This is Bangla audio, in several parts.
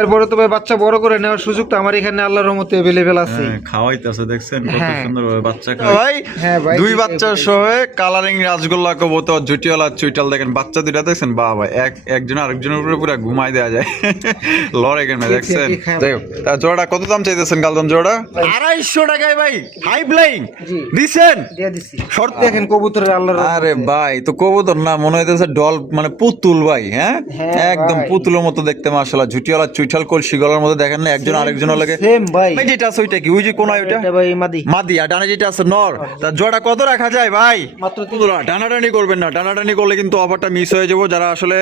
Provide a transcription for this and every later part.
এরপরে তো ভাই বাচ্চা বড় করে নেওয়ার সুযোগটা আমার এখানে আল্লাহর রহমতে अवेलेबल আছে। খাওয়াইতেছে দেখছেন কত হ্যাঁ। সুন্দর ভাবে বাচ্চা খাওয়াই ভাই। হ্যাঁ ভাই, দুই ঠিক বাচ্চা আছে। সহ কালারিং রাজগোল্লা কবুতর জুটিওয়ালা চুইটাল দেখেন বাচ্চা দুইটা দেখছেন বাবা একজন আরেকজনের উপরে পুরো ঘুমাই দেওয়া যায় লড়ে কেমনে দেখছেন। যাই হোক তার জোড়াটা কত দাম চাইতেছেন কালদম জোড়া? 250 টাকায় ভাই হাই ফ্লাইং জি। দিছেন দিয়ে দিছি। শর্ত দেখেন কবুতরের আল্লাহর রহমতে। আরে ভাই তো কবুতর না মনে হইতেছে ডল মানে পুতুল ভাই। হ্যাঁ হ্যাঁ একদম ভাই। পুতুলের মতো দেখতে মাশাআল্লাহ ঝুটিওয়ালা চুইঠাল কলসি গলার মধ্যে দেখেন না একজন আরেকজনের লাগে। সেম ভাই। ভাই যেটা আছে ওইটা কি ওই যে কোন ওইটা এটা ভাই মাদি। মাদি আর ডানে যেটা আছে নর তার জোড়া কত রাখা যায় ভাই? মাত্র টানাটানি করবেন না, টানাটানি করলে কিন্তু অফারটা মিস হয়ে যাবো। যারা আসলে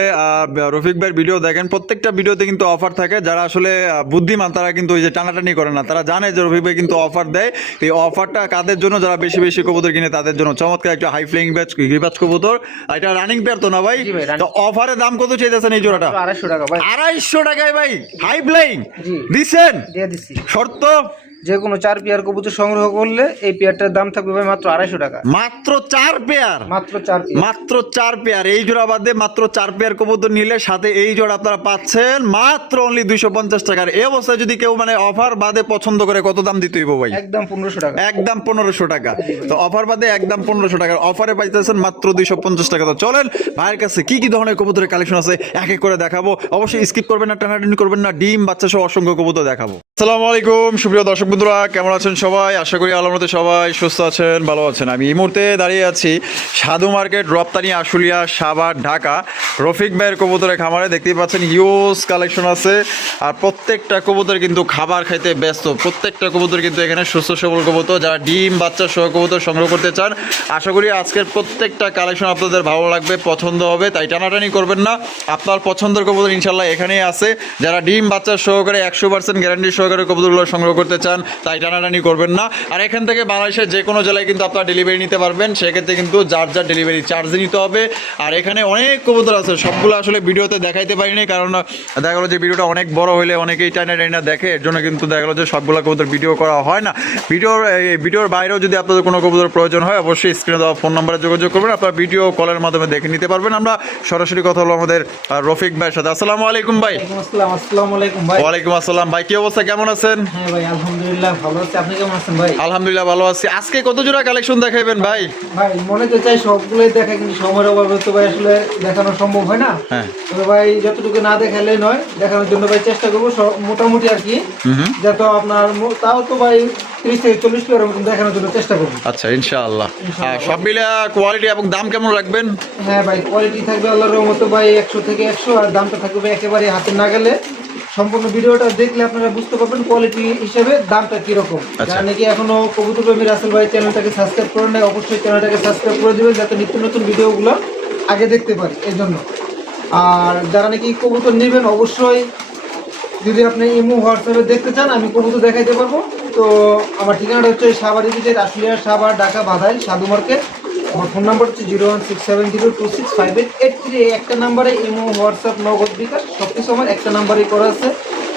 রফিক ভাইয়ের ভিডিও দেখেন প্রত্যেকটা ভিডিওতে কিন্তু অফার থাকে। যারা আসলে বুদ্ধিমান তারা কিন্তু ওই যে টানাটানি করে না, তারা জানে যে রফিক ভাই কিন্তু অফার দেয়। এই অফারটা কাদের জন্য? যারা বেশি বেশি কবুতর কিনে তাদের জন্য। চমৎকার একটা হাই ফ্লাইং ব্যাচ গিরিবাজ কবুতর। আর এটা রানিং পেয়ার তো না ভাই? জি ভাই, running। তো অফারে দাম কত চাইতেছেন এই জোড়াটা? 250 টাকা ভাই। 250 টাকায় ভাই হাই ফ্লাইং জি। দিছেন দিয়ে দিছি। শর্ত যে কোনো 4 পেয়ার কবুতর সংগ্রহ করলে এই পেয়ারটার দাম থাকবে ভাই মাত্র 250 টাকা। মাত্র 4 পেয়ার, মাত্র 4 পেয়ার। মাত্র 4 পেয়ার। এই জোড়া বাদে মাত্র 4 পেয়ার কবুতর নিলে সাথে এই জোড়া আপনারা পাচ্ছেন মাত্র অনলি 250 টাকার। এই অবস্থায় যদি কেউ মানে অফার বাদে পছন্দ করে কত দাম দিতে হইব ভাই? একদম 1500 টাকা। একদম 1500 টাকা। তো অফার বাদে একদম 1500 টাকার অফারে পাইতেছেন মাত্র 250 টাকা। তো চলেন ভাইয়ের কাছে কি কি ধরনের কবুতরের কালেকশন আছে এক এক করে দেখাবো। অবশ্যই স্কিপ করবেন না, টানাটানি করবেন না। ডিম বাচ্চা সহ অসংখ্য কবুতর দেখাবো। আসসালামু আলাইকুম সুপ্রিয় দর্শক বন্ধুরা, কেমন আছেন সবাই? আশা করি আল্লাহর রহমতে সবাই সুস্থ আছেন, ভালো আছেন। আমি এই মুহূর্তে দাঁড়িয়ে আছি সাধু মার্কেট, রপ্তানি আশুলিয়া, সাভার, ঢাকা। রফিক ভাইয়ের কবুতরের খামারে দেখতেই পাচ্ছেন হিউজ কালেকশন আছে। আর প্রত্যেকটা কবুতর কিন্তু খাবার খাইতে ব্যস্ত। প্রত্যেকটা কবুতর কিন্তু এখানে সুস্থ সবল কবুতর। যারা ডিম বাচ্চা সহ কবুতর সংগ্রহ করতে চান, আশা করি আজকের প্রত্যেকটা কালেকশন আপনাদের ভালো লাগবে, পছন্দ হবে। তাই টানাটানি করবেন না, আপনার পছন্দের কবুতর ইনশাল্লাহ এখানেই আছে। যারা ডিম বাচ্চা সহকারে 100% গ্যারান্টি সহকারে কবুতরগুলো সংগ্রহ করতে চান, তাই টানাটানি করবেন না। আর এখান থেকে বাংলাদেশের যে কোনো জেলায় কিন্তু আপনারা ডেলিভারি নিতে পারবেন। সেক্ষেত্রে কিন্তু যার যার ডেলিভারি চার্জ নিতে হবে। আর এখানে অনেক কবুতর আছে, সবগুলো আসলে ভিডিওতে দেখাইতে পারিনি, কারণ দেখা গেলো যে ভিডিওটা অনেক বড় হলে অনেকেই টানা দেখে। এর জন্য কিন্তু দেখা গেলো যে সবগুলো কবুতর ভিডিও করা হয় না। ভিডিওর বাইরেও যদি আপনাদের কোনো কবুতর প্রয়োজন হয়, অবশ্যই স্ক্রিনে দেওয়া ফোন নাম্বারে যোগাযোগ করবেন। আপনারা ভিডিও কলের মাধ্যমে দেখে নিতে পারবেন। আমরা সরাসরি কথা হলো আমাদের রফিক ভাইয়ের সাথে। আসসালামু আলাইকুম ভাই। আসসালামু আলাইকুম ভাই। ওয়ালাইকুম আসসালাম ভাই, কি অবস্থা, কেমন আছেন? হ্যাঁ ভাই আলহামদুলিল্লাহ ভালো আছি। আপনি কেমন আছেন ভাই? আলহামদুলিল্লাহ ভালো আছি। আজকে কত জোড়া কালেকশন দেখাইবেন ভাই? ভাই মনে তো চাই সবগুলোই দেখা, কিন্তু সময়ের অভাবে তো ভাই আসলে দেখানো সম্ভব হয় না। হ্যাঁ। তবে ভাই যতটুকু না দেখালে নয়, দেখানোর জন্য ভাই চেষ্টা করবো মোটামুটি আর কি। যাতে আপনার তাও তো ভাই 30 থেকে 40 পেয়ারের মতন দেখানোর জন্য চেষ্টা করবো। আচ্ছা ইনশাআল্লাহ। সব মিলে কোয়ালিটি এবং দাম কেমন রাখবেন? হ্যাঁ ভাই কোয়ালিটি থাকবে আল্লাহর রহমতে ভাই 100 থেকে 100, আর দামটা থাকবে ভাই একেবারে হাতে না গেলে। সম্পূর্ণ ভিডিওটা দেখলে আপনারা বুঝতে পারবেন কোয়ালিটি হিসেবে দামটা কিরকম। যারা নাকি এখনো কবুতর প্রেমী রাসেল ভাই চ্যানেলটাকে সাবস্ক্রাইব করেন নাই, অবশ্যই চ্যানেলটাকে সাবস্ক্রাইব করে দিবেন, যাতে নিত্য নতুন ভিডিওগুলো আগে দেখতে পারি এই জন্য। আর যারা নাকি কবুতর নেবেন, অবশ্যই যদি আপনি ইমো হোয়াটসঅ্যাপে দেখতে চান, আমি কবুতর দেখাইতে পারবো। তো আমার ঠিকানাটা হচ্ছে সাভার ডিভিজের আশুলিয়া, সাভার, ঢাকা, বাধাইল, সাধু মার্কেট। আমার ফোন নাম্বার হচ্ছে 01670265883। এই একটা নাম্বারে ইমো, হোয়াটসঅ্যাপ, নগদ, বিকাশ সব কিছু আমার একটা নাম্বারেই করা আছে।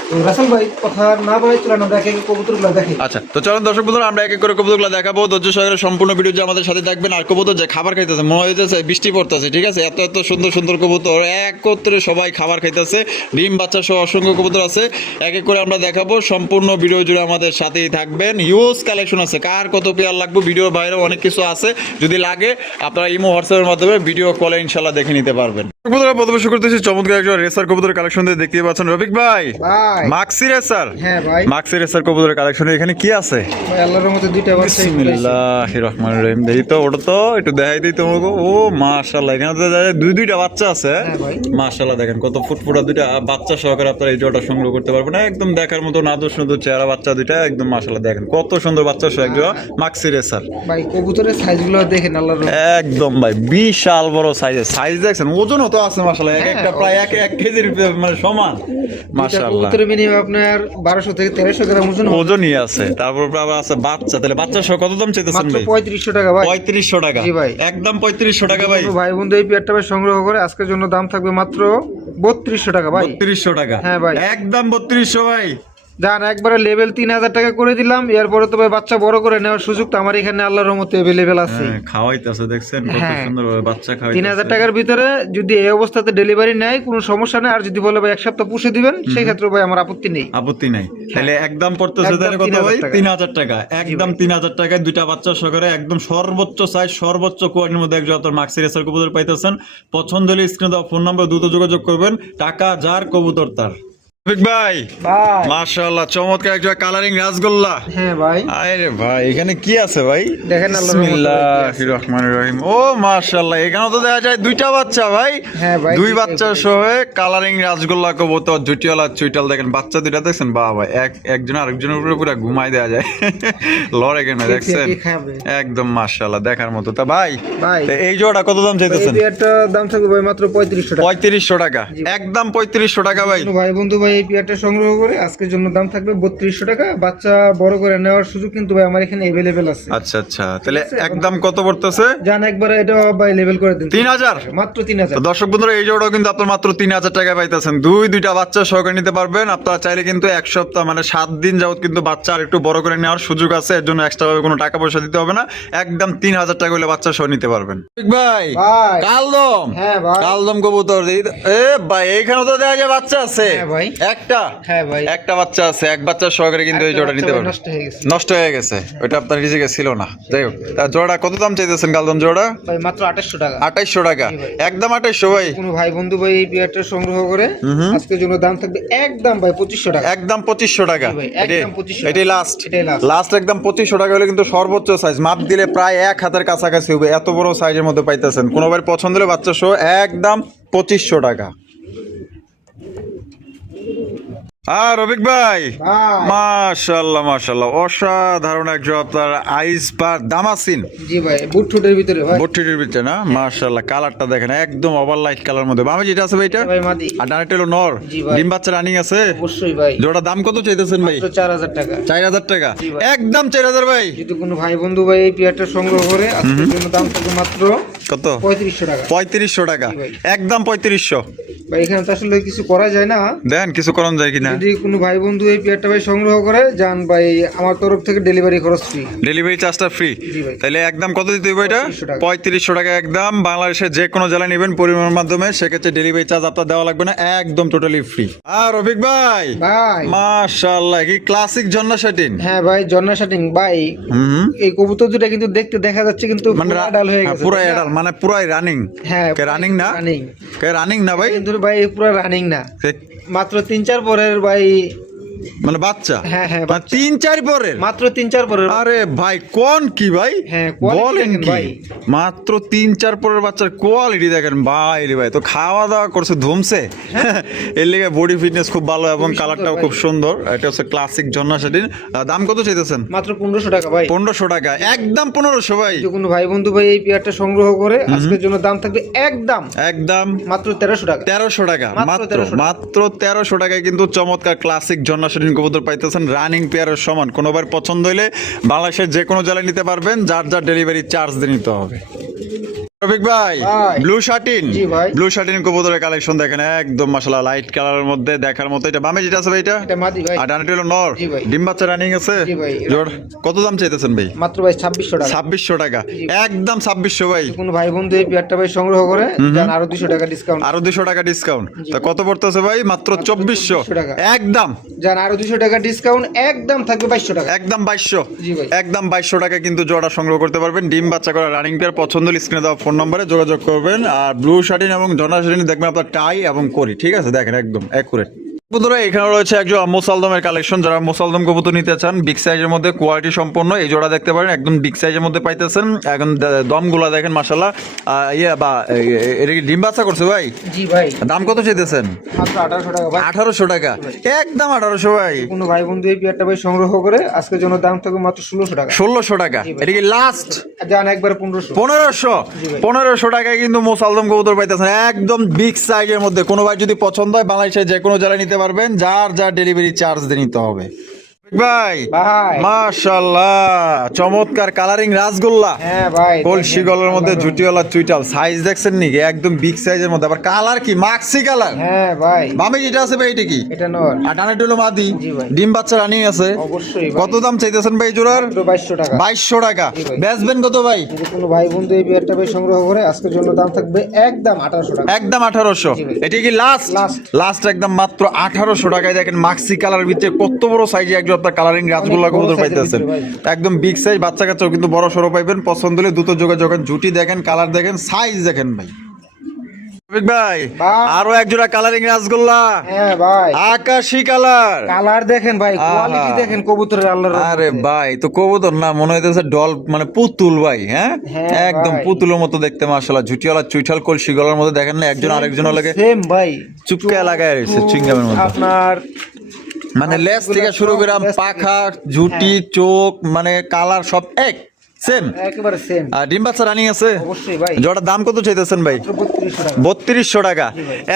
তো রাসেল ভাই কথা না বলে চলেন আমরা একে একে কবুতরগুলো দেখি। আচ্ছা তো চলেন দর্শক বন্ধুরা, আমরা এক এক করে কবুতরগুলো দেখাবো। ধৈর্য সহকারে সম্পূর্ণ ভিডিও যে আমাদের সাথে থাকবেন। আর কবুতর যে খাবার খাইতেছে মনে হইতেছে বৃষ্টি পড়তেছে, ঠিক আছে? এত এত সুন্দর সুন্দর কবুতর একত্রে সবাই খাবার খাইতেছে। ডিম বাচ্চা সহ অসংখ্য কবুতর আছে, এক এক করে আমরা দেখাবো। সম্পূর্ণ ভিডিও জুড়ে আমাদের সাথেই থাকবেন। হিউজ কালেকশন আছে, কার কত পেয়ার লাগবে ভিডিওর বাইরেও অনেক কিছু আছে। যদি লাগে আপনারা ইমো হোয়াটসঅ্যাপের মাধ্যমে ভিডিও কলে ইনশাল্লাহ দেখে নিতে পারবেন। কবুতর প্রথমে শুরু করতেছি চমৎকার একটা রেসার কবুতরের কালেকশন দিয়ে দেখতে পাচ্ছেন রফিক ভাই। মাক্সি রেসার। হ্যাঁ ভাই মাক্সি রেসার কবুতরের কালেকশন এখানে কি আছে? ভাই আল্লাহর রহমতে দুইটা বাচ্চা। বিসমিল্লাহির রহমানির রহিম। দেখি তো ওটা তো একটু দেখাই দিই তোমাকে। ও মাশাআল্লাহ, এখানে তো দুইটা বাচ্চা আছে। মাশাআল্লাহ দেখেন কত ফুটফুটা দুইটা বাচ্চা সহকারে আপনারা এই জোড়াটা সংগ্রহ করতে পারবেন। একদম দেখার মতো নাদুস নদুর চেহারা বাচ্চা দুইটা, একদম মাশাআল্লাহ দেখেন কত সুন্দর বাচ্চা সহ একজন মাক্সি রেসার। ভাই কবুতরের সাইজগুলো দেখেন আল্লাহর রহমতে একদম ভাই বিশাল বড় সাইজের। সাইজ দেখছেন, ওজনও তো আছে মাশাআল্লাহ, একটা প্রায় এক কেজির মানে সমান। মাশাআল্লাহ কবুতরের মিনিমাম আপনার 1200 থেকে 1300 গ্রাম ওজনই আছে। তারপর আবার আছে বাচ্চা। তাহলে বাচ্চা সহ কত দাম চাইতেছেন ভাই? 3500 টাকা ভাই। 3500 টাকা? জি ভাই একদম 3500 টাকা ভাই। ভাই বন্ধু এই পেয়ারটা ভাই সংগ্রহ করে আজকের জন্য দাম থাকবে মাত্র 3200 টাকা ভাই। 3200 টাকা? হ্যাঁ ভাই একদম 3200 ভাই। জান একবারে লেভেল 3000 টাকা করে দিলাম, এরপরে তো ভাই বাচ্চা বড় করে নেওয়ার সুযোগ তো আমার এখানে আল্লাহর রহমতে अवेलेबल আছে। খাওয়াইতেছে দেখছেন কত হ্যাঁ। সুন্দর ভাবে বাচ্চা খাওয়াইতেছে। 3000 টাকার ভিতরে যদি এই অবস্থাতে ডেলিভারি নেয় কোনো সমস্যা নেই, আর যদি বলে ভাই এক সপ্তাহ পুষে দিবেন সেই ক্ষেত্রে ভাই আমার আপত্তি নেই। আপত্তি নাই। তাহলে একদম পড়তেছে একদম তাহলে কত 3000 ভাই? টাকা। 3000 টাকা। একদম 3000 টাকায় দুইটা বাচ্চা সহকারে একদম সর্বোচ্চ সাইজ সর্বোচ্চ কোয়ালিটির মধ্যে একজন আপনার মাক্সি রেসার কবুতর পাইতেছেন। পছন্দ হলে স্ক্রিনে দেওয়া ফোন নাম্বার দ্রুত যোগাযোগ করবেন। টাকা যার কবুতর তার। রফিক ভাই ভাই মাশাআল্লাহ চমৎকার একটা কালারিং রাসগোল্লা। হ্যাঁ ভাই আরে ভাই এখানে কি আছে ভাই? দেখেন আল্লাহর রহমতে বিসমিল্লাহির রহমানির রহিম। ও মাশাআল্লাহ এখানে তো দেখা যায় দুইটা বাচ্চা ভাই। হ্যাঁ ভাই, দুই দুইটাই বাচ্চা সহ কালারিং রাসগোল্লা কবুতর জুটিওয়ালা চুইটাল দেখেন বাচ্চা দুইটা দেখছেন বাবা একজন আরেকজনের উপরে পুরো ঘুমাই দেওয়া যায় লড়ে কেন দেখছেন কি খাবে একদম মাশাআল্লাহ দেখার মতো। তা ভাই ভাই তো এই জোড়া কত দাম চাইতেছেন? এই একটা দাম থাকবে ভাই মাত্র 3500 টাকা। 3500 টাকা একদম 3500 টাকা ভাই। কোনো ভাই বন্ধু ভাই এই পিয়ারটা সংগ্রহ করে আজকের জন্য দাম থাকবে 3200 টাকা। বাচ্চা বড় করে নেওয়ার সুযোগ কিন্তু ভাই আমার এখানে अवेलेबल আছে। আচ্ছা আচ্ছা তাহলে একদম কত পড়তেছে? জান একবারে এটা ভাই লেভেল করে দিন 3000 মাত্র 3000। তো দর্শক বন্ধুরা এই জোড়াও কিন্তু আপনার মাত্র 3000 টাকায় পাইতেছেন। দুইটা বাচ্চা সহকারে নিতে পারবেন। আপনারা চাইলে কিন্তু এক সপ্তাহ মানে 7 দিন যাবত কিন্তু বাচ্চা আর একটু বড় করে নেওয়ার সুযোগ আছে। এর জন্য এক্সট্রা ভাবে কোনো টাকা পয়সা দিতে হবে না। একদম 3000 টাকা হলে বাচ্চা সহ নিতে পারবেন। ঠিক ভাই ভাই কালদম হ্যাঁ ভাই কালদম কবুতর এ ভাই এইখানে তো দেখা যায় বাচ্চা আছে হ্যাঁ ভাই একটা হ্যাঁ ভাই একটা বাচ্চা আছে এক বাচ্চা সহকারে কিন্তু এই জোড়া নিতে পারবেন। নষ্ট হয়ে গেছে নষ্ট হয়ে গেছে ওটা আপনার রিজিকে ছিল না। যাই হোক তা জোড়া কত দাম চাইতেছেন কালদম জোড়া? ভাই মাত্র 2800 টাকা। 2800 টাকা জি ভাই। একদম 2800 ভাই। কোনো ভাই বন্ধু ভাই এই পিয়ারটা সংগ্রহ করে আজকের জন্য দাম থাকবে একদম ভাই 2500 টাকা। একদম 2500 টাকা। জি ভাই, একদম 2500 এটাই লাস্ট এটাই last। লাস্ট একদম 2500 টাকা হলে কিন্তু সর্বোচ্চ সাইজ মাপ দিলে প্রায় এক হাতের কাছাকাছি হবে এত বড় সাইজের মধ্যে পাইতেছেন। কোনোবার পছন্দ হলে বাচ্চা সহ একদম 2500 টাকা। আর রফিক ভাই ভাই মাশাআল্লাহ মাশাআল্লাহ অসাধারণ একজন আপনার আইস পার দামাসিন জি ভাই বুট ঠোঁটের ভিতরে ভাই বট্টির ভিতরে না মাশাআল্লাহ কালারটা দেখেন একদম ওভার লাইট কালার মধ্যে বামে যেটা আছে ভাই এটা ভাই মাদি আর ডানেরটা হলো নর। জি ভাই। ডিম বাচ্চা রানিং আছে অবশ্যই ভাই জোড়া দাম কত চাইতেছেন ভাই? মাত্র 4000 টাকা। 4000 টাকা জি ভাই। একদম 4000 ভাই। যদি কোনো ভাই বন্ধু ভাই এই পিয়ারটা সংগ্রহ করে আজকের জন্য দাম থাকবে মাত্র কত? 3500 টাকা। 3500 টাকা জি ভাই। একদম 3500 ভাই এখানে তো আসলে কিছু করা যায় না। দেন কিছু করণ যায় কিনা? যদি কোনো ভাই বন্ধু এই পিয়ারটা ভাই সংগ্রহ করে যান ভাই আমার তরফ থেকে ডেলিভারি খরচ ফ্রি। ডেলিভারি চার্জটা ফ্রি। জি ভাই। তাহলে একদম কত দিতে হবে এটা? 3500 টাকা। 3500 টাকা একদম বাংলাদেশের যে কোনো জেলায় নেবেন পরিবহনের মাধ্যমে সেক্ষেত্রে ডেলিভারি চার্জ আপনার দেওয়া লাগবে না একদম টোটালি ফ্রি। আর রফিক ভাই ভাই মাশাআল্লাহ কি ক্লাসিক ঝর্ণা শাটিন। হ্যাঁ ভাই জন্না শাটিং ভাই হুম এই কবুতর দুটা কিন্তু দেখতে দেখা যাচ্ছে কিন্তু মানে পুরো আডাল হয়ে গেছে। পুরো এডাল মানে পুরাই রানিং। হ্যাঁ কে রানিং না? রানিং কে রানিং না ভাই? কিন্তু ভাই পুরো রানিং না কে- মাত্র 3-4 পরের ভাই। মানে বাচ্চা হ্যাঁ হ্যাঁ মানে 3-4 পরের মাত্র 3-4 পরের। আরে ভাই কোন কি ভাই হ্যাঁ, quality বলেন দেখেন কি ভাই। মাত্র 3-4 পরের বাচ্চার কোয়ালিটি দেখেন ভাই রে ভাই তো খাওয়া দাওয়া করছে ধুমছে এর লিগে বডি ফিটনেস খুব ভালো এবং খুবই কালারটাও সুন্দর খুব ভাই। সুন্দর। এটা হচ্ছে ক্লাসিক ঝর্ণা শাটিন। দাম কত চাইতেছেন? মাত্র 1500 টাকা ভাই। 1500 টাকা একদম 1500 ভাই। যদি কোনো ভাই বন্ধু ভাই এই পেয়ারটা সংগ্রহ করে আজকের জন্য দাম থাকবে একদম একদম মাত্র 1300 টাকা। 1300 টাকা মাত্র মাত্র 1300 টাকা। মাত্র 1300 টাকায় কিন্তু চমৎকার ক্লাসিক ঝর্ণা শাটিন কবুতর পাইতেছেন রানিং পেয়ারের সমান। কোনোবার পছন্দ হইলে বাংলাদেশের যে কোনো জেলায় নিতে পারবেন যার যার ডেলিভারি চার্জ দিয়ে নিতে হবে। রফিক ভাই ভাই। ব্লু শাটিন জি ভাই। ব্লু শাটিন কবুতরের কালেকশন দেখেন একদম মাশাআল্লাহ লাইট কালারের মধ্যে দেখার মতো। এটা বামে যেটা আছে ভাই এটা এটা মাদি ভাই আর ডানেরটা হলো নর। জি ভাই। ডিম বাচ্চা রানিং আছে জি ভাই। জোড় কত দাম চাইতেছেন ভাই? মাত্র ভাই 2600 টাকা। 2600 টাকা একদম 2600 ভাই। কোনো ভাই বন্ধু এই পেয়ারটা ভাই সংগ্রহ করে যান আরো 200 টাকা ডিসকাউন্ট। আরো 200 টাকা ডিসকাউন্ট তা কত পড়তেছে ভাই? মাত্র 2400 টাকা। একদম যান আরো 200 টাকা ডিসকাউন্ট একদম থাকবে 2200 টাকা। একদম 2200 জি ভাই। একদম 2200 টাকা কিন্তু জোড়া সংগ্রহ করতে পারবেন। ডিম বাচ্চা করা রানিং পেয়ার পছন্দ হলে স্ক্রিনে দেওয়া ফোন নম্বরে যোগাযোগ করবেন। আর ব্লু শাটিন এবং ঝর্ণা শাটিন দেখবেন আপনার টাই এবং করি ঠিক আছে দেখেন একদম অ্যাকুরেট। বন্ধুরা এখানে রয়েছে একজন মোসালদমের কালেকশন। যারা মোসালদম কবুতর নিতে চান বিগ সাইজের মধ্যে কোয়ালিটি সম্পন্ন এই জোড়া দেখতে পারেন একদম বিগ সাইজের মধ্যে পাইতেছেন। এখন দমগুলা দেখেন মাশাআল্লাহ ইয়ে বা এটা কি ডিম বাচ্চা করছে ভাই? জি ভাই দাম কত চাইতেছেন? মাত্র 1800 টাকা ভাই। 1800 টাকা একদম 1800 ভাই। কোনো ভাই বন্ধু এই পেয়ারটা ভাই সংগ্রহ করে আজকের জন্য দাম থাকবে মাত্র 1600 টাকা। 1600 টাকা এটা কি লাস্ট? যান একবারে 1500। 1500 টাকায় কিন্তু মোসালদম কবুতর পাইতেছেন একদম বিগ সাইজের মধ্যে। কোনো ভাই যদি পছন্দ হয় বাংলাদেশের যে কোনো জেলায় নিতে পারবেন যার যার ডেলিভারি চার্জ দিয়ে নিতে হবে। ভাই ভাই মাশাআল্লাহ চমৎকার কালারিং রাসগোল্লা হ্যাঁ ভাই কলসি গলার মধ্যে ঝুটিওয়ালা চুইটাল সাইজ দেখছেন নাকি একদম বিগ সাইজের মধ্যে আবার কালার কি মাক্সি কালার হ্যাঁ ভাই বামে যেটা আছে ভাই এটা কি এটা নর আর ডানে হলো মাদি জি ভাই। ডিম বাচ্চা রানিং আছে অবশ্যই কত দাম চাইতেছেন ভাই জোড়ার 2200 টাকা 2200 টাকা জি ভাই। বেচবেন কত ভাই যদি কোনো ভাই বন্ধু এই বিয়ারটা ভাই সংগ্রহ করে আজকের জন্য দাম থাকবে একদম 1800 টাকা একদম 1800 জি ভাই। এটা কি লাস্ট Last। লাস্ট একদম মাত্র 1800 টাকায় দেখেন মাক্সি কালারের ভিতরে কত বড় সাইজে একজন আপনার কালারিং রাসগোল্লা বড় কবুতর size এর পাইতেছেন ভিতরে একদম বিগ সাইজ বাচ্চা কাচ্চাও কিন্তু বড় সরো পাইবেন পছন্দ হলে দ্রুত যোগাযোগ করেন ঝুটি দেখেন কালার দেখেন সাইজ দেখেন ভাই রফিক ভাই ভাই। আরো এক জোড়া কালারিং রাসগোল্লা হ্যাঁ ভাই আকাশী কালার কালার দেখেন ভাই আহা। কোয়ালিটি দেখেন কবুতরের আল্লাহর আরে রহমতে। ভাই তো কবুতর না মনে হইতেছে ডল মানে পুতুল ভাই হ্যাঁ হ্যাঁ একদম ভাই। পুতুলের মতো দেখতে মাশাআল্লাহ ঝুটিওয়ালা চুইঠাল কলসি গলার মধ্যে দেখেন না একজন আরেকজন লাগে সেম ভাই চুপকে লাগায় রয়েছে চুইংগামের মতো আপনার মানে লেজ থেকে শুরু করে লেজ থেকে- পাখা ঝুটি চোখ মানে কালার সব এক সেম একেবারে সেম আর ডিম বাচ্চা রানিং আছে অবশ্যই ভাই জোড়ার দাম কত চাইতেছেন ভাই 3200 টাকা 3200 টাকা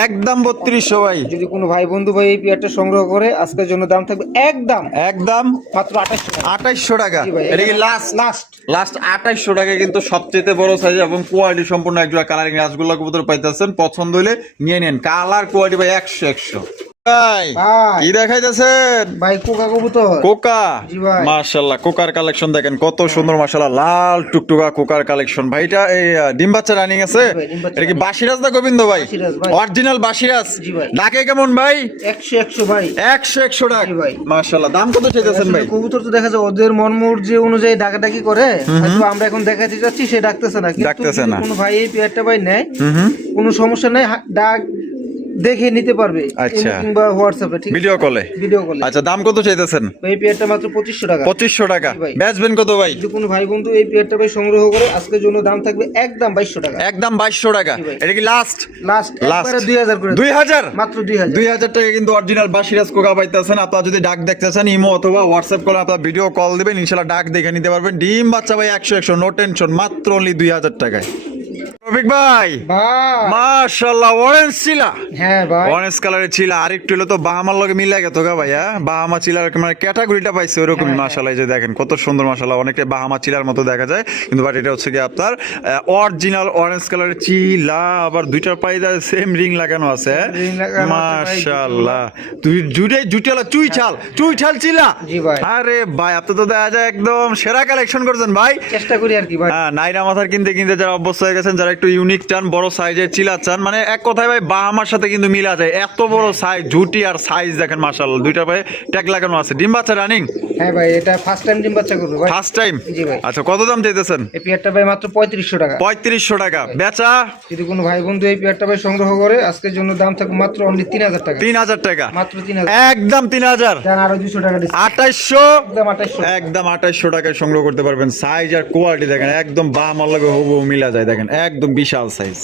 একদম 3200 ভাই যদি কোনো ভাই বন্ধু ভাই এই পেয়ারটা সংগ্রহ করে আজকের জন্য দাম থাকবে একদম একদম মাত্র 2800 টাকা 2800 টাকা জি ভাই, এটা কি এটা লাস্ট লাস্ট লাস্ট 2800 টাকা কিন্তু সবচেয়ে বড় সাইজ এবং কোয়ালিটি সম্পূর্ণ একজোড়া কালারিং রাসগোল্লা কবুতর পাইতেছেন পছন্দ হলে নিয়ে নেন কালার কোয়ালিটি ভাই 100 ভাই ভাই। কি দেখাইতেছেন ভাই কোকা কবুতর কোকা জি ভাই। মাশাআল্লাহ কোকার কালেকশন দেখেন কত সুন্দর মাশাআল্লাহ লাল টুকটুকা কোকার কালেকশন ভাই এটা এই ডিম বাচ্চা রানিং আছে ভাই, ডিম বাচ্চা এটা কি running। বাসিরাজ না গোবিন্দ ভাই বাসিরাজ ভাই। অরিজিনাল বাসিরাজ জি ভাই। ডাকে কেমন ভাই 100 ভাই 100 টাকা জি ভাই। মাশাআল্লাহ দাম কত চাইতেছেন ভাই আসলে কবুতর তো দেখা যায় ওদের মনমুর যে অনুযায়ী ডাকাডাকি করে হয়তো আমরা এখন দেখাতে যাচ্ছি সে ডাকতেছে না কিন্তু ডাকতেছে যদি না। কোনো ভাই এই পেয়ারটা ভাই নেয় হুম কোনো সমস্যা নাই ডাক দেখে নিতে পারবে আচ্ছা। ইমো কিংবা হোয়াটসঅ্যাপে ঠিক ভিডিও কলে ভিডিও কলে আচ্ছা দাম কত চাইতেছেন এই পেয়ারটা মাত্র 2500 টাকা 2500 টাকা জি ভাই। বেচবেন কত ভাই যদি কোনো ভাই বন্ধু এই পেয়ারটা ভাই সংগ্রহ করে আজকের জন্য দাম থাকবে একদম 2200 টাকা একদম 2200 টাকা জি ভাই। এটা কি লাস্ট লাস্ট লাস্ট একবারে 2000 করে 2000 মাত্র 2000 2000 টাকা কিন্তু অরিজিনাল বাসিরাজ কোকা পাইতেছেন আপনারা যদি ডাক দেখতে চান ইমো অথবা হোয়াটসঅ্যাপ করে আপনারা ভিডিও কল দিবেন ইনশাআল্লাহ ডাক দেখে নিতে পারবেন ডিম বাচ্চা ভাই 100 নো টেনশন মাত্র অনলি 2000 টাকায় রফিক ভাই ভাই মাশাআল্লাহ অরেঞ্জ চিলা হ্যাঁ ভাই অরেঞ্জ কালারের ছিল আরেকটু হলো তো বাহামার লগে মিলে গেতো গা ভাইয়া বাহামা চিলার মানে ক্যাটাগরিটা পাইছে ওরকমই মাশাআল্লাহ এই যে দেখেন কত সুন্দর মাশাআল্লাহ অনেকটা বাহামা চিলার মতো দেখা যায় কিন্তু বাট এটা হচ্ছে কি আপনার অরিজিনাল অরেঞ্জ কালারের চিলা আবার দুইটার পায়ে সেম রিং লাগানো আছে ring লাগানো আছে ভাই, মাশাআল্লাহ তুই জুটিয়ালা চুইছাল চিলা জি ভাই। আরে ভাই আপনি তো দেখা যায় একদম সেরা কালেকশন করছেন ভাই চেষ্টা করি আর কি ভাই হ্যাঁ নাইরা মাথার কিনতে কিনতে যারা অভ্যস্ত হয়ে গেছেন যারা একটু ইউনিক চান বড় সাইজের চিলা চান মানে এক কথায় ভাই বাহামার সাথে কিন্তু মিলা যায় এত বড় সাইজ ঝুটি আর সাইজ দেখেন মাশাআল্লাহ দুইটা ভাই ট্যাগ লাগানো আছে ডিম বাচ্চা রানিং হ্যাঁ ভাই এটা ফার্স্ট টাইম ডিম বাচ্চা করবে ভাই ফার্স্ট টাইম জি ভাই। আচ্ছা কত দাম চাইতেছেন এই পেয়ারটা ভাই মাত্র 3500 টাকা 3500 টাকা বেচা যদি কোনো ভাই বন্ধু এই পেয়ারটা ভাই সংগ্রহ করে আজকের জন্য দাম থাকবে মাত্র অনলি 3000 টাকা 3000 টাকা মাত্র 3000 একদম 3000 জান আরো 200 টাকা ডিসকাউন্ট 2800 একদম 2800 একদম 2800 টাকায় সংগ্রহ করতে পারবেন সাইজ আর কোয়ালিটি দেখেন একদম বাহামার লগে হুবহু মিলা যায় দেখেন একদম বিশাল সাইজ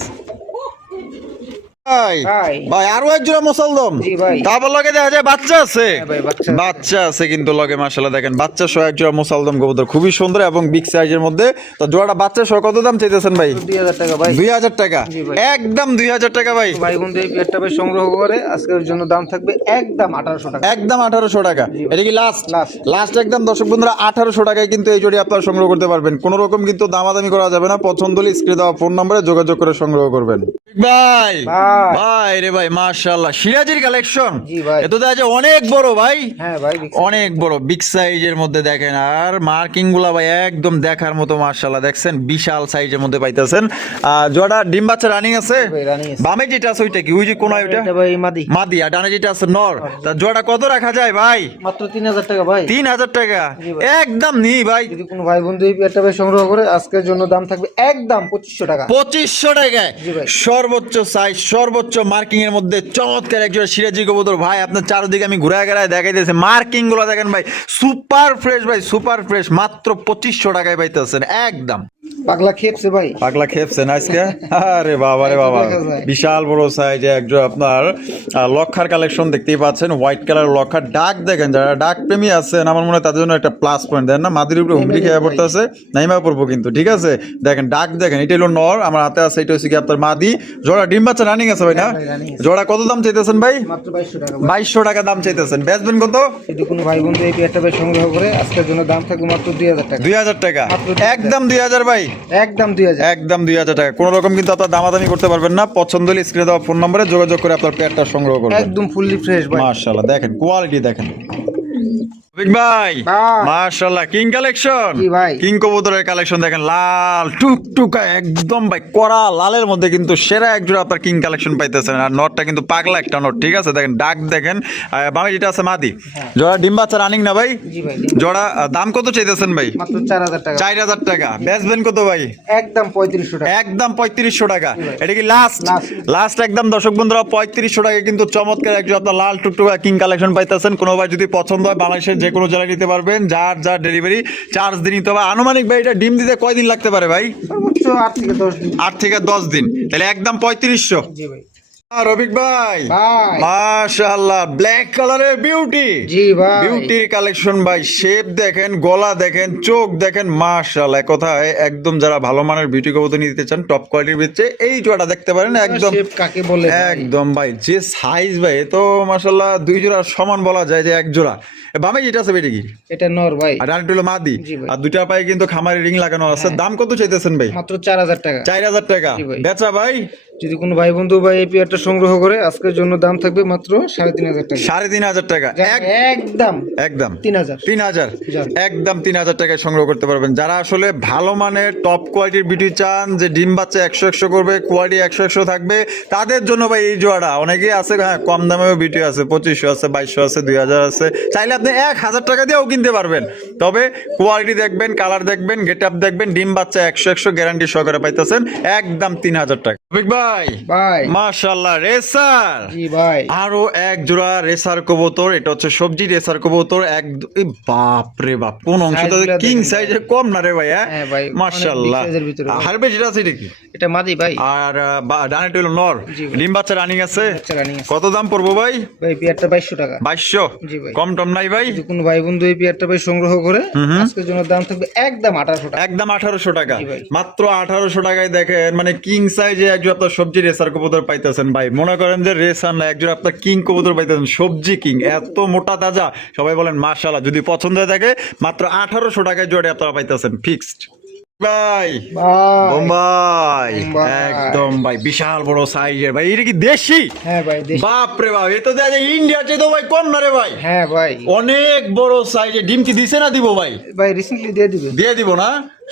ভাই ভাই। ভাই আরো এক জোড়া মুসলদম জি ভাই। তারপর লগে দেখা যায় বাচ্চা আছে হ্যাঁ ভাই, বাচ্চা আছে। বাচ্চা আছে কিন্তু লগে মাশাআল্লাহ দেখেন বাচ্চা সহ এক জোড়া মুসলদম কবুতর খুবই সুন্দর এবং বিগ সাইজের মধ্যে তো জোড়াটা বাচ্চা সহ কত দাম চাইতেছেন ভাই 2000 টাকা ভাই 2000 টাকা জি ভাই। একদম 2000 টাকা ভাই ভাই বন্ধু এই পেয়ারটা ভাই সংগ্রহ করে আজকের জন্য দাম থাকবে একদম 1800 টাকা একদম 1800 টাকা এটা কি লাস্ট Last। লাস্ট একদম দর্শক বন্ধুরা 1800 টাকায় কিন্তু এই জোড়ি আপনারা সংগ্রহ করতে পারবেন কোনো রকম কিন্তু দামাদামি করা যাবে না পছন্দ হলে স্ক্রিনে দেওয়া ফোন নম্বরে যোগাযোগ করে সংগ্রহ করবেন ভাই ভাই। ভাই রে ভাই মাশাআল্লাহ সিরাজির কালেকশন জি ভাই। এত দেখা যায় অনেক বড় ভাই হ্যাঁ ভাই অনেক বড় বিগ সাইজের মধ্যে দেখেন আর মার্কিং গুলা ভাই একদম দেখার মতো মাশাআল্লাহ দেখছেন বিশাল সাইজের মধ্যে পাইতেছেন জোড়া ডিম বাচ্চা রানিং আছে ভাই, running আছে। বামে যেটা আছে ওইটা কি ওই যে কোন ওইটা এটা ভাই মাদি মাদি আর ডানে যেটা আছে নর তা জোড়া কত রাখা যায় ভাই মাত্র 3000 টাকা ভাই 3000 টাকা জি ভাই। একদম নি ভাই যদি কোনো ভাই বন্ধু এই পেয়ারটা ভাই সংগ্রহ করে আজকের জন্য দাম থাকবে একদম 2500 টাকা 2500 টাকায় জি ভাই। সর্বোচ্চ সাইজ সর্বোচ্চ মার্কিং এর মধ্যে চমৎকার একজন সিরাজি কবুতর ভাই আপনার চারদিকে আমি ঘুরে গেলায় দেখাইতেছে মার্কিং গুলো দেখেন ভাই সুপার ফ্রেশ ভাই সুপার ফ্রেশ মাত্র 2500 টাকায় পাইতেছেন একদম পাগলা খেপছে ভাই। পাগলা খেপছেন আজকে? আরে বাবা রে বাবা, বিশাল বড় সাইজে একজন আপনার লক্ষার কালেকশন দেখতেই পাচ্ছেন, হোয়াইট কালার লক্ষার। ডাক দেখেন, যারা ডাক প্রেমী আছেন আমার মনে হয় তাদের জন্য একটা প্লাস পয়েন্ট। দেন না, মাদির উপরে হুমড়ি খেয়ে পড়তে আছে, নাইমা পড়বো কিন্তু, ঠিক আছে? দেখেন ডাক দেখেন, এটা হলো নর, আমার হাতে আছে এটা হচ্ছে কি আপনার মাদি। জোড়া ডিম বাচ্চা রানিং আছে ভাই না? জোড়া কত দাম চাইতেছেন ভাই? মাত্র 2200 টাকা। 2200 টাকা দাম চাইতেছেন। বেচবেন কত? যদি কোনো ভাই বন্ধু এই পেয়ারটা ভাই সংগ্রহ করে আজকের জন্য দাম থাকবে মাত্র 2000 টাকা। 2000 টাকা, একদম 2000 ভাই, একদম 2000, একদম 2000 টাকা। কোনো রকম কিন্তু আপনার দামাদামি করতে পারবেন না। পছন্দ হলে স্ক্রিনে দেওয়া ফোন নম্বরে যোগাযোগ করে আপনার পেয়ারটা সংগ্রহ করবেন। একদম ফুললি ফ্রেশ ভাই। মাশাআল্লাহ, দেখেন কোয়ালিটি দেখেন। রফিক ভাই, মাশাআল্লাহ, কিং কালেকশন, জি ভাই। কিং কবুতরের কালেকশন দেখেন, লাল টুকটুকা একদম ভাই, কড়া লালের মধ্যে কিন্তু সেরা একজোড়া আপনার কিং কালেকশন পাইতেছেন। আর নটটা কিন্তু পাগলা একটা নট, ঠিক আছে? দেখেন ডাক দেখেন, বামে যেটা আছে মাদি। জোড়া ডিম বাচ্চা রানিং না ভাই? জি ভাই। জোড়া দাম কত চাইতেছেন ভাই? মাত্র 4000 টাকা। 4000 টাকা। বেচবেন কত ভাই? একদম 3500 টাকা। একদম 3500 টাকা। এটা কি লাস্ট? লাস্ট একদম। দর্শক বন্ধুরা, 3500 টাকা কিন্তু চমৎকার একজন আপনার লাল টুকটুকা কিং কালেকশন পাইতেছেন। কোনো ভাই যদি পছন্দ হয় বাংলাদেশের যে কোনো জেলায় নিতে পারবেন, যার যার ডেলিভারি চার্জ দিয়ে নিতে হবে। আনুমানিক ভাই এটা ডিম দিতে কয়দিন লাগতে পারে ভাই? সর্বোচ্চ 8 থেকে 10 দিন। 8 থেকে 10 দিন। তাহলে একদম 3500। জি ভাই। রফিক ভাই, ভাই মাশাআল্লাহ, ব্ল্যাক কালারের বিউটি। জি ভাই। বিউটির কালেকশন ভাই, শেপ দেখেন, গলা দেখেন, চোখ দেখেন, মাশাআল্লাহ। কথায় একদম যারা ভালো মানের বিউটি কবুতর নিতে চান টপ কোয়ালিটির ভিতরে এই জোড়াটা দেখতে পারেন। একদম শেপ কাকে বলে ভাই? একদম ভাই, যে সাইজ ভাই, তো মাশাআল্লাহ দুই জোড়া সমান বলা যায় যে এক জোড়া। বামে যেটা আছে এটা কি? এটা নর ভাই। আর ডানটা হলো মাদি। জি ভাই। আর দুইটা পায়ে কিন্তু খামারে রিং লাগানো আছে। দাম কত চাইতেছেন ভাই? মাত্র 4000 টাকা। 4000 টাকা। জি ভাই। বেচা ভাই? যদি কোনো ভাই বন্ধু ভাই এই পেয়ারটা সংগ্রহ করে আজকের জন্য দাম থাকবে মাত্র 3500 টাকা। 3500 টাকা। একদম একদম 3000। 3000, যান। একদম 3000 টাকায় সংগ্রহ করতে পারবেন। যারা আসলে ভালো মানের টপ কোয়ালিটির বিউটি চান, যে ডিম বাচ্চা 100 করবে, কোয়ালিটি 100 থাকবে, তাদের জন্য ভাই এই জোড়াটা। অনেকেই আছে হ্যাঁ কম দামেও বিউটি আছে, 2500 আছে, 2200 আছে, 2000 আছে, চাইলে আপনি 1000 টাকা দিয়েও কিনতে পারবেন। তবে কোয়ালিটি দেখবেন, কালার দেখবেন, গেট আপ দেখবেন, ডিম বাচ্চা 100 গ্যারান্টি সহকারে পাইতেছেন একদম 3000 টাকা। রফিক ভাই, ভাই মাশাআল্লাহ, রেসার। জি ভাই। আরো এক জোড়া রেসার কবুতর, এটা হচ্ছে সবজি রেসার কবুতর। বাপ রে বাপ, কোন অংশটা সাইজগুলা কিং দেখেন সাইজে কম না রে ভাই? হ্যাঁ ভাই, অনেক মাশাআল্লাহ। big size এর ভিতরে ভাই। হারবে যেটা আছে এটা কি? এটা মাদি ভাই। আর ডানেটা হলো নর। জি ভাই। ডিম বাচ্চা রানিং আছে। বাচ্চা running আছে। কত দাম পড়বো ভাই? ভাই পেয়ারটা 2200 টাকা। 2200। জি ভাই। কম টম নাই ভাই? যদি কোনো ভাই বন্ধু এই পেয়ারটা ভাই সংগ্রহ করে আজকের জন্য দাম থাকবে একদম 1800 টাকা। একদম 1800 টাকা। জি ভাই। মাত্র 1800 টাকায় দেখেন, মানে কিং সাইজে একজন আপনার সবজি রেসার কবুতর পাইতেছেন ভাই। মনে করেন যে রেসার না, একজন আপনার কিং কবুতর পাইতেছেন, সবজি কিং, এত মোটা তাজা। সবাই বলেন মাশাআল্লাহ। যদি পছন্দ হয়ে থাকে মাত্র 1800 টাকায় জোড়ে আপনারা পাইতেছেন ফিক্সড ভাই। ভাই বোম্বাই, বোম্বাই। একদম ভাই বিশাল বড় সাইজের ভাই। এটা কি দেশি? হ্যাঁ ভাই দেশি। বাপ রে বাপ, এ তো দেখা যায় ইন্ডিয়া চেয়ে তো ভাই কম না রে ভাই। হ্যাঁ ভাই। অনেক বড় সাইজে। ডিম কি দিছে না দিব ভাই? ভাই রিসেন্টলি দিয়ে দিবে। দিয়ে দিব না,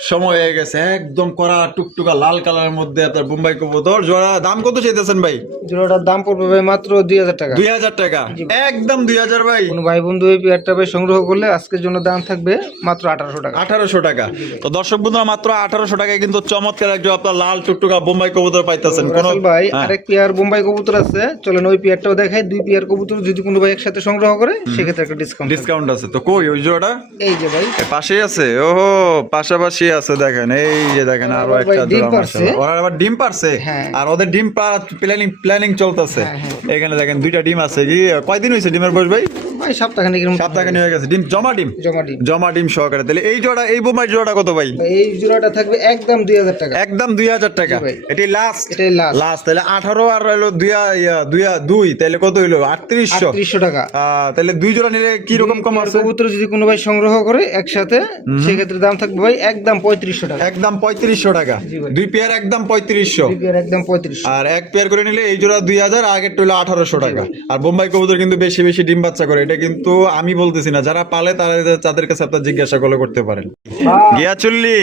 সময় হয়ে গেছে। একদম কড়া টুকটুকা লাল কালারের মধ্যে আপনার বোম্বাই কবুতর। জোড়া দাম কত চাইতেছেন ভাই? জোড়াটার দাম পড়বে ভাই মাত্র 2000 টাকা। 2000 টাকা। একদম 2000 ভাই। কোনো ভাই বন্ধু এই পেয়ারটা ভাই সংগ্রহ করলে আজকের জন্য দাম থাকবে মাত্র 1800 টাকা। 1800 টাকা। তো দর্শক বন্ধুরা, মাত্র 1800 টাকায় কিন্তু চমৎকার একজন আপনার লাল টুকটুকা বোম্বাই কবুতর পাইতেছেন। কোন রাসেল ভাই হ্যাঁ। আরেক পেয়ার বোম্বাই কবুতর আছে, চলেন ওই পেয়ারটাও দেখাই। দুই পেয়ার কবুতর যদি কোনো ভাই একসাথে সংগ্রহ করে সেক্ষেত্রে একটা ডিসকাউন্ট। ডিসকাউন্ট আছে তো? কই ওই জোড়াটা? এই যে ভাই এ পাশেই আছে। ওহো, পাশাপাশি আছে। দেখেন এই যে দেখেন আরো ওরা ভাই একটা ডিম জোড়া পারছে। মাশাআল্লাহ। ওরা আবার ডিম পারছে। হ্যাঁ। আর ওদের ডিম প্ল্যানিং চলতেছে। এখানে দেখেন দুইটা ডিম আছে। কি কয়দিন হয়েছে ডিমের বয়স ভাই? ভাই সপ্তাহখানেক এরকম সপ্তাহখানি হয়ে গেছে। ডিম জমা ডিম জমা ডিম। জমা ডিম সহকারে। তাহলে এই জোড়া, এই বোম্বাই জোড়াটা কত ভাই? এই জোড়াটা থাকবে একদম 2000 টাকা। একদম 2000 টাকা। জি ভাই। এটাই লাস্ট। এটাই লাস্ট। লাস্ট। তাহলে 18 আর হলো 2 তাহলে কত হইলো? 3800। 3800 টাকা। তাহলে দুই জোড়া নিলে কি রকম কম আছে? কবুতর যদি কোনো ভাই সংগ্রহ করে একসাথে সেক্ষেত্রে দাম থাকবে ভাই একদম 3500 টাকা। একদম 3500 টাকা। জি ভাই। দুই পেয়ার একদম 3500। দুই পেয়ার একদম 3500। আর এক পেয়ার করে নিলে এই জোড়া 2000, আগেরটা হলো 1800 টাকা। আর বোম্বাই কবুতর কিন্তু বেশি বেশি ডিম বাচ্চা করে। এটা কিন্তু আমি বলতেছি না, যারা পালে তাদের কাছে আপনার জিজ্ঞাসা করলে করতে পারেন। গিয়াচুল্লি,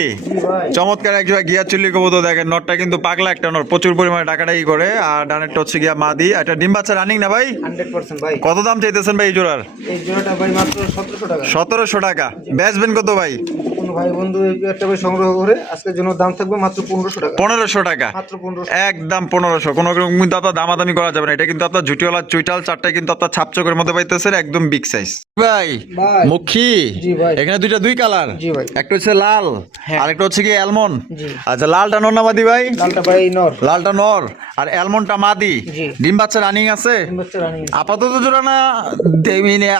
চমৎকার এক জোড়া গিয়াচুল্লি কবুতর। দেখেন নটটা কিন্তু পাগলা একটা নট, প্রচুর পরিমাণে ডাকাডাকি করে। আর ডানেরটা হচ্ছে গিয়া মাদি। এটা ডিম বাচ্চা রানিং না ভাই? 100% ভাই। কত দাম চাইতেছেন ভাই এই জোড়ার? এই জোড়াটা ভাই মাত্র 1700 টাকা। 1700 টাকা। বেচবেন কত ভাই? কোনো ভাই বন্ধু এই পেয়ারটা পেয়ারটা ভাই সংগ্রহ করে আজকের জন্য দাম থাকবে মাত্র 1500 টাকা। 1500 টাকা, মাত্র 1500। একদম 1500। কোনো রকম কিন্তু আপনার দামাদামি করা যাবে না। এটা কিন্তু আপনার জুটিওয়ালা চুইটাল চারটায় কিন্তু আপনার ছাপচকের মধ্যে পাইতেছেন, একদম বিগ সাইজ। ভাই ভাই। মুখী, জি ভাই। এখানে দুই কালার, জি ভাই। একটা হচ্ছে লাল, হ্যাঁ। আর একটা হচ্ছে কি অ্যালমন্ড। জি। আচ্ছা, লালটা নর না মাদি ভাই? লালটা ভাই নর। লালটা নর আর অ্যালমন্ডটা মাদি। জি। ডিম বাচ্চা রানিং আছে? তিন বাচ্চা রানিং। আপাতত জোড়া না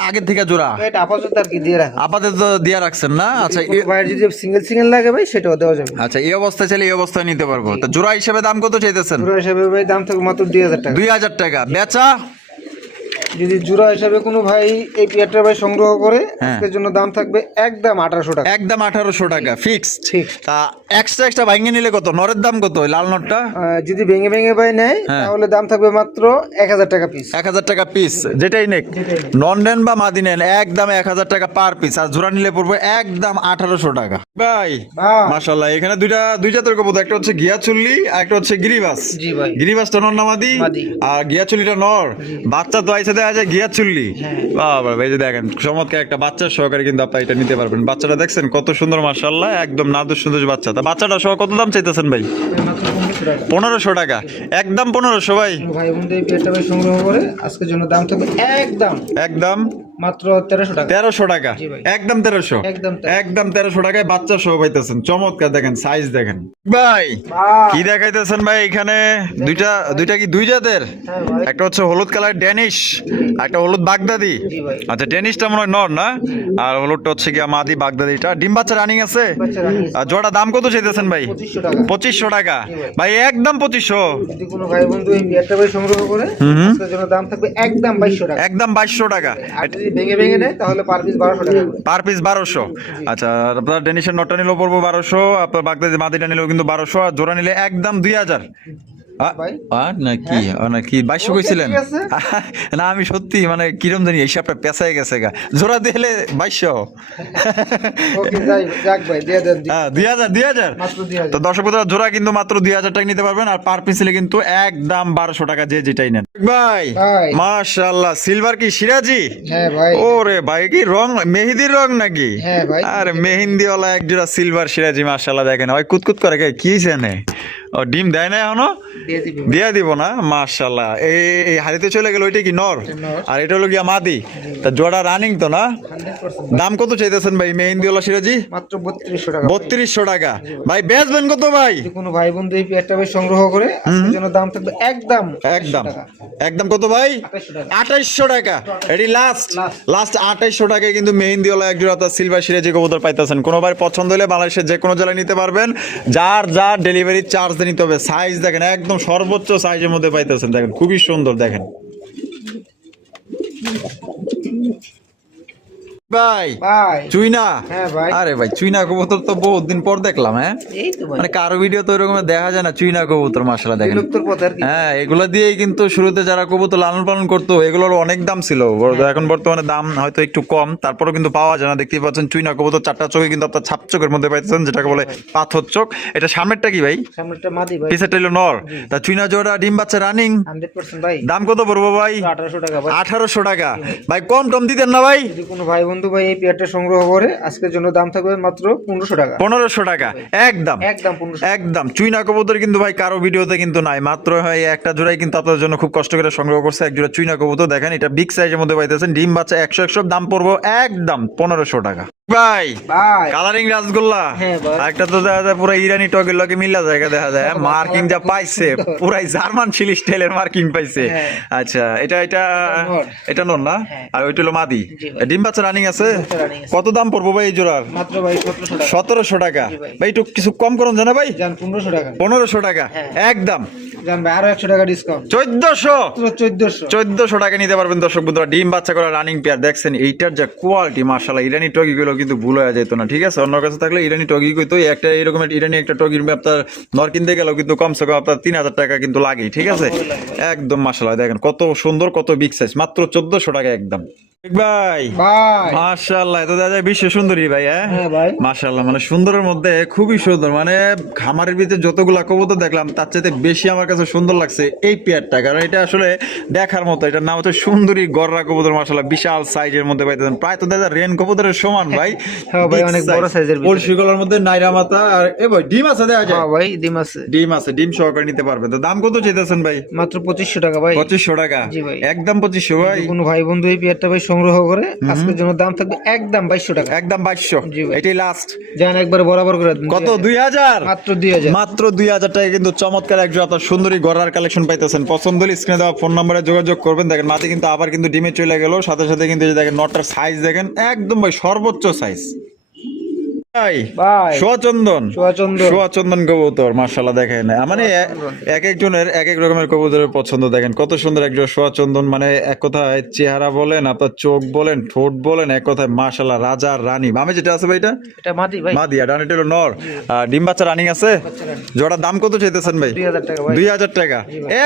আগের থেকে জোড়া? এটা আপাতত আর কি দিয়ে রাখা। আপাতত দিয়ে রাখছেন না? আচ্ছা কোনো ভাইয়ের যদি সিঙ্গেল লাগে ভাই সেটাও দেওয়া যাবে। আচ্ছা, এই অবস্থায় চাইলে এই অবস্থায় নিতে পারবো। তো জোড়া হিসেবে দাম কত চাইতেছেন? জোড়া হিসাবে ভাই দাম থাকবে মাত্র 2000 টাকা। 2000 টাকা। বেচা যদি জোড়া হিসাবে কোনো ভাই এই পেয়ারটা ভাই সংগ্রহ করে হ্যাঁ। আজকের জন্য দাম থাকবে একদম 1800 টাকা। একদম 1800 টাকা ফিক্সড। ঠিক। তা এক্সট্রা ভাঙিয়ে নিলে কত? নরের দাম কত ওই লাল নটটা? যদি ভেঙে ভেঙে ভাই নেয় হ্যাঁ। তাহলে দাম থাকবে মাত্র 1000 টাকা পিস। 1000 টাকা পিস, যেটাই নেক, নন নেন বা মাদি নেন, একদম 1000 টাকা পার পিস। আর জোড়া নিলে পড়বে একদম 1800 টাকা। ভাই ভাই। মাশাআল্লাহ, এখানে দুই জাতের কবুতর, একটা হচ্ছে গিয়া চুল্লি আর একটা হচ্ছে গিরিবাস। জি ভাই। গিরিবাসটা নর না মাদি? মাদি। আর গিয়া চুল্লিটা নর। বাচ্চা তো আইসা দেখা যায় গিয়া চুল্লি। হ্যাঁ। বাবা ভাই, যে দেখেন চমৎকার একটা বাচ্চার সহকারে কিন্তু আপনি এটা নিতে পারবেন। বাচ্চাটা দেখছেন কত সুন্দর, মাশাআল্লাহ, একদম নাদুস সুন্দর বাচ্চা। তা বাচ্চাটা সহ কত দাম চাইতেছেন ভাই? মাত্র 1500 টাকা। 1500 টাকা, একদম 1500 ভাই। ভাই বন্ধু এই পেয়ারটা ভাই সংগ্রহ করে আজকের জন্য দাম থাকবে একদম মাত্র 1300 টাকা। 1300 টাকা, জি ভাই। একদম 1300, একদম 1300 টাকায় বাচ্চা সহ পাইতেছেন। চমৎকার, দেখেন সাইজ দেখেন ভাই। ভাই। কি দেখাইতেছেন ভাই এখানে? দুইটা কি দুই জাতের? হ্যাঁ ভাই। একটা হচ্ছে হলুদ কালার ড্যানিশ, একটা হলুদ বাগদাদি। জি ভাই। আচ্ছা, ড্যানিশটা মনে হয় নর না, আর হলুদটা হচ্ছে গিয়া মাদি, বাগদাদিটা। ডিম বাচ্চা রানিং আছে? বাচ্চা রানিং আছে। আর জোড়া দাম কত চাইতেছেন ভাই? 2500 টাকা। 2500 টাকা জি ভাই। ভাই, একদম 2500। যদি কোনো ভাই বন্ধু এই পেয়ারটা ভাই সংগ্রহ করে আজকের জন্য দাম থাকবে একদম 2200 টাকা। একদম 2200 টাকা, আর যদি ভেঙে ভেঙে নেয় তাহলে পার পিস 1200 টাকা করে। Per piece 1200। আচ্ছা, আর আপনার ডেনিশের নটটা নিলেও পড়বো 1200, আপনার বাগদাদি মাদিটা নিলেও কিন্তু 1200, আর জোড়া নিলে একদম 2000। ভাই। নাকি নাকি 2200 কইছিলেন? ঠিক আছে। না, আমি সত্যি মানে কিরম জানি হিসাবটা পেঁচাই গেছে গা। জোড়া দিলে 2200। ওকে যাক ভাই দিয়ে দেন। হ্যাঁ, 2000। মাত্র 2000। তো দর্শক বন্ধুরা, জোড়া কিন্তু মাত্র 2000 টাকা নিতে পারবেন, আর পার পিস নিলে কিন্তু একদম 1200 টাকা, যে যেটাই নেন। ভাই ভাই। মাশাআল্লাহ, সিলভার কি সিরাজি? হ্যাঁ ভাই। ওরে ভাই, কি রং, মেহেদির রং নাকি? হ্যাঁ ভাই। আর মেহেন্দিওয়ালা এক জোড়া সিলভার সিরাজি, মাশাআল্লাহ, দেখেন ওই কুতকুত করে কি জানে। ও ডিম দেয় না এখনো? দিয়ে দিবেন। দিয়া দিব না, মাশাআল্লাহ। এই হাড়িতে চলে গেল, ওইটা কি নর? নর। আর এটা হলো গিয়া মাদি। তা জোড়া রানিং তো না? 100%। দাম কত চাইতেছেন ভাই মেহেন্দিওয়ালা সিরাজি? মাত্র 3200 টাকা। 3200 টাকা ভাই। বেচবেন কত ভাই? যদি কোনো ভাই বন্ধু এই পেয়ারটা ভাই সংগ্রহ করে আজকের জন্য দাম থাকবে একদম 2800 টাকা। একদম কত ভাই? 2800 টাকা। 2800 টাকা। এটি লাস্ট Last। 2800 টাকায় কিন্তু মেহেন্দিওয়ালা এক জোড়া সিলভার সিরাজি কবুতর পাইতেছেন। কোনো ভাই পছন্দ হলে বাংলাদেশের যে কোনো জেলায় নিতে পারবেন। যার ডেলিভারি চার্জ নিতে হবে। সাইজ দেখেন, একদম সর্বোচ্চ সাইজের মধ্যে পাইতেছেন, দেখেন খুবই সুন্দর। দেখেন ভাই, ভাই। চুইনা। হ্যাঁ ভাই। আরে ভাই, চুইনা কবুতর তো বহুত দিন পর দেখলাম। হ্যাঁ, এই তো ভাই। মানে কারো ভিডিও তো এরকম দেখা যায় না। চুইনা কবুতর মাশাআল্লাহ, দেখেন। বিলুপ্তর পথে আর কি। হ্যাঁ, এগুলা দিয়েই কিন্তু শুরুতে যারা কবুতর লালন পালন করতো, এগুলোর অনেক দাম ছিল। এখন বর্তমানে দাম হয়তো একটু কম, তারপরেও কিন্তু পাওয়া যায় না। দেখতেই পাচ্ছেন চুইনা কবুতর চারটা চোখে কিন্তু আপনার ছাপ চোখের মধ্যে পাইতেছেন, যেটাকে বলে পাথর চোখ। এটা সামনেরটা কি ভাই? সামনেরটা মাদি ভাই। পিছেরটা হলো নর। তা চুইনা জোড়া ডিম বাচ্চা রানিং, 100% ভাই। দাম কত পড়বো ভাই? 1800 টাকা ভাই। 1800 টাকা ভাই। কম টম দিতেন না ভাই? যদি কোনো ভাই বন্ধু ভাই এই পেয়ারটা সংগ্রহ করে আজকের জন্য দাম থাকবে মাত্র 1500 টাকা। 1500 টাকা, একদম একদম 1500। একদম। চুইনা কবুতর কিন্তু ভাই কারো ভিডিওতে কিন্তু নাই, মাত্র হয় একটা জোড়াই কিন্তু আপনাদের জন্য খুব কষ্ট করে সংগ্রহ করছে এক জোড়া চুইনা কবুতর। দেখেন, এটা বিগ সাইজের মধ্যে পাইতেছেন, ডিম বাচ্চা 100 দাম পড়বো একদম 1500 টাকা ভাই। ভাই। কালারিং রাসগোল্লা। হ্যাঁ ভাই। একটা তো দেখা যায় পুরো ইরানি টগের লগে মিলা জায়গা দেখা যায়। মার্কিং যা পাইছে, পুরাই জার্মান শিলি স্টাইলের মার্কিং পাইছে। হ্যাঁ। আচ্ছা, এটা নর না? হ্যাঁ। আর ওইটা হলো মাদি। জি ভাই। ডিম বাচ্চা রানিং আছে? বাচ্চা running আছে। কত দাম পড়বো ভাই এই জোড়ার? মাত্র ভাই 1700 টাকা। 1700 টাকা জি ভাই। ভাই। একটু কিছু কম করুন জানা ভাই? জান 1500 টাকা। 1500 টাকা, হ্যাঁ। একদম। জান ভাই আরো 100 টাকা ডিসকাউন্ট। 1400 1400। 1400 টাকা নিতে পারবেন দর্শক বন্ধুরা। ডিম বাচ্চা করা রানিং পেয়ার দেখছেন, এইটার যা কোয়ালিটি মাশাআল্লাহ। ইরানি টগি গুলো কিন্তু ভুল হয়ে যেত না, ঠিক আছে? অন্য কাছে থাকলে ইরানি টগি কইতো একটা এরকম ইরানি একটা টগির আপনার নর কিনতে গেলেও কিন্তু কমসে কম আপনার 3000 টাকা কিন্তু লাগেই, ঠিক আছে? একদম মাশাআল্লাহ, দেখেন কত সুন্দর, কত বিগ সাইজ, মাত্র 1400 টাকা একদম। ভাই ভাই। মাশাআল্লাহ, তো দেখা যায় বিশ্ব সুন্দরী ভাই। হ্যাঁ হ্যাঁ ভাই। মাশাআল্লাহ, মানে সুন্দরের মধ্যে খুবই সুন্দর। মানে খামারের ভিতরে যতগুলা কবুতর দেখলাম তার চাইতে বেশি আমার কাছে কাছে সুন্দর লাগছে এই পেয়ারটা, কারণ এটা আসলে দেখার মতো। এটার নাম হচ্ছে সুন্দরী গররা কবুতর, মাশাআল্লাহ বিশাল সাইজের মধ্যে পাইতেছেন, প্রায় তো দাদা রেন কবুতরের সমান ভাই। হ্যাঁ ভাই, অনেক বড় সাইজের। পলসিগুলোর মধ্যে নাইরা মাথা আর এ ভাই ডিম আছে দেওয়া যায়? হ্যাঁ ভাই, ডিম আছে। ডিম আছে, ডিম সহকারে নিতে পারবে। তো দাম কত চাইতেছেন ভাই? মাত্র 2500 টাকা ভাই। 2500 টাকা? জি ভাই। একদম 2500 ভাই। কোনো ভাই বন্ধু এই পেয়ারটা ভাই সংগ্রহ করে আজকের জন্য দাম থাকবে একদম 2200 টাকা। একদম 2200? জি ভাই। এটাই লাস্ট? জান একবার বরাবর করে দেন। কত? 2000? মাত্র 2000। মাত্র 2000 টাকা কিন্তু চমৎকার এক জোড়া আপনার সুন্দরী গড়ার কালেকশন পাইতেছেন। পছন্দ হলে স্ক্রিনে দেওয়া ফোন নম্বরে যোগাযোগ করবেন। দেখেন মাটি কিন্তু আবার কিন্তু ডিমে চলে গেল, সাথে সাথে কিন্তু এই যে দেখেন নটটার সাইজ দেখেন একদম ভাই সর্বোচ্চ সাইজ ভাই। ভাই সোয়াচন্দন, সোয়াচন্দন। সোয়াচন্দন কবুতর মাশাআল্লাহ দেখেন, মানে এক একজনের এক এক রকমের কবুতরের পছন্দ। দেখেন কত সুন্দর একজন সোয়াচন্দন, মানে এক কথায় চেহারা বলেন, আপনার চোখ বলেন, ঠোঁট বলেন, এক কথায় মাশাআল্লাহ রাজা রানী। বামে যেটা আছে ভাই এটা এটা মাদি ভাই। মাদি, আর ডানেটা হলো নর। ডিম বাচ্চা রানিং আছে। জোড়ার দাম কত চাইতেছেন ভাই? 2000 টাকা ভাই। 2000 টাকা?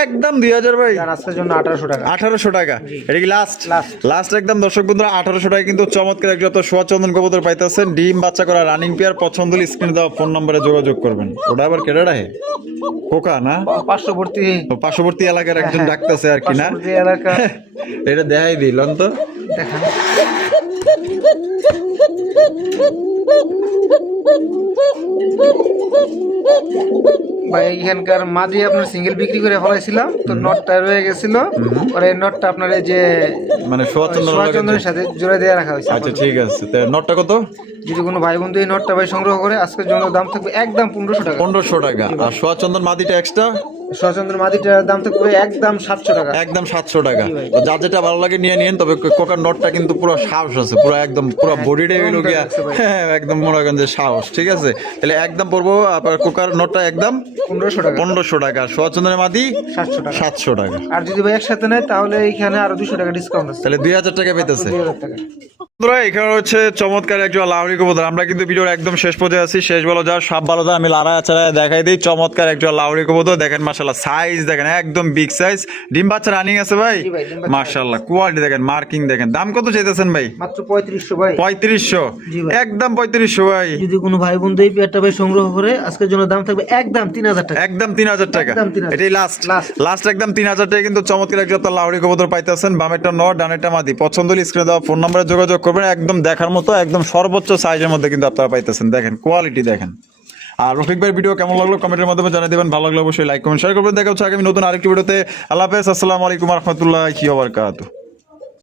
একদম 2000 ভাই। জান আজকের জন্য 1800 টাকা। 1800 টাকা? এটা কি লাস্ট? লাস্ট। লাস্ট একদম দর্শক বন্ধুরা 1800 টাকা কিন্তু চমৎকার এক যত সোয়াচন্দন কবুতর পাইতেছেন। ডিম বাচ্চা করা রানিং পেয়ার। পছন্দ হলে স্ক্রিনে দেওয়া ফোন নম্বরে যোগাযোগ করবেন। ওটা আবার কেডা হে কোকা না? পার্শ্ববর্তী পার্শ্ববর্তী এলাকার একজন ডাকতেছে আর কি না? পার্শ্ববর্তী এলাকা। এটা দেখাই দিলেন তো। দেখেন ভাই, এখানকার মাদি আপনার সিঙ্গেল বিক্রি করে ফলাইছিলাম, তো নটটা রয়ে গেছিল। আর এই নটটা আপনার এই যে মানে সোয়াচন্দনের সাথে জোড়া দিয়ে রাখা হয়েছে। আচ্ছা ঠিক আছে। তো নটটা কত? যদি কোনো ভাই বন্ধু এই নটটা ভাই সংগ্রহ করে আজকের জন্য দাম থাকবে একদম 1500 টাকা। 1500 টাকা। আর সোয়াচন্দন মাদিটা এক্সট্রা? সোয়াচন্দন মাদিটার দাম থাকবে একদম 700 টাকা। একদম 700 টাকা। তো যার যেটা ভালো লাগে নিয়ে নিন। তবে কোকার নটটা কিন্তু পুরো সাহস আছে, পুরো একদম পুরো বডিটাই হইলো গিয়া হ্যাঁ একদম মনে করেন যে সাহস। ঠিক আছে, তাহলে একদম পড়বো আপনার কোকার নটটা একদম 1500 টাকা। 1500 টাকা। সোয়াচন্দনের মাদি 700 টাকা। 700 টাকা। আর যদি ভাই একসাথে নেয় তাহলে এইখানে আরো 200 টাকা ডিসকাউন্ট আছে। তাহলে 2000 টাকা পেতেছে। 2000 টাকা। বন্ধুরা এখানে হচ্ছে চমৎকার একজন লাহোরি কবুতর। আমরা কিন্তু ভিডিওর একদম শেষ পর্যায়ে আছি। শেষ বলো যা সব ভালো যা, আমি লাড়া চাড়া দেখাই দিই। চমৎকার একজন লাহোরি কবুতর দেখেন মাশাআল্লাহ, সাইজ দেখেন একদম বিগ সাইজ। ডিম বাচ্চা রানিং আছে ভাই? জি ভাই, ডিম বাচ্চা। মাশাআল্লাহ কোয়ালিটি দেখেন, মার্কিং দেখেন। দাম কত চাইতেছেন ভাই? মাত্র 3500 ভাই। 3500? জি ভাই। একদম 3500 ভাই। যদি কোনো ভাই বন্ধু এই পেয়ারটা ভাই সংগ্রহ করে আজকের জন্য দাম থাকবে একদম 3000 টাকা। একদম 3000 টাকা? একদম 3000 এটাই লাস্ট? লাস্ট। লাস্ট একদম 3000 টাকা কিন্তু চমৎকার একজন লাহোরি কবুতর পাইতেছেন। বামেরটা নর, ডানেরটা মাদি। পছন্দ হলে স্ক্রিনে দেওয়া ফোন নম্বরে যোগাযোগ করবেন। একদম দেখার মতো একদম সর্বোচ্চ সাইজের মধ্যে কিন্তু আপনারা পাইতেছেন। দেখেন কোয়ালিটি দেখেন। আর রফিক ভাইয়ের ভিডিও কেমন লাগলো কমেন্টের মাধ্যমে জানিয়ে দেবেন। ভালো লাগলে অবশ্যই লাইক কমেন্ট শেয়ার করবেন। দেখা হচ্ছে আগামী নতুন আরেকটি ভিডিওতে। আল্লাহ হাফেজ। আসসালামু আলাইকুম ওয়া রাহমাতুল্লাহি ওয়া বারাকাতুহু।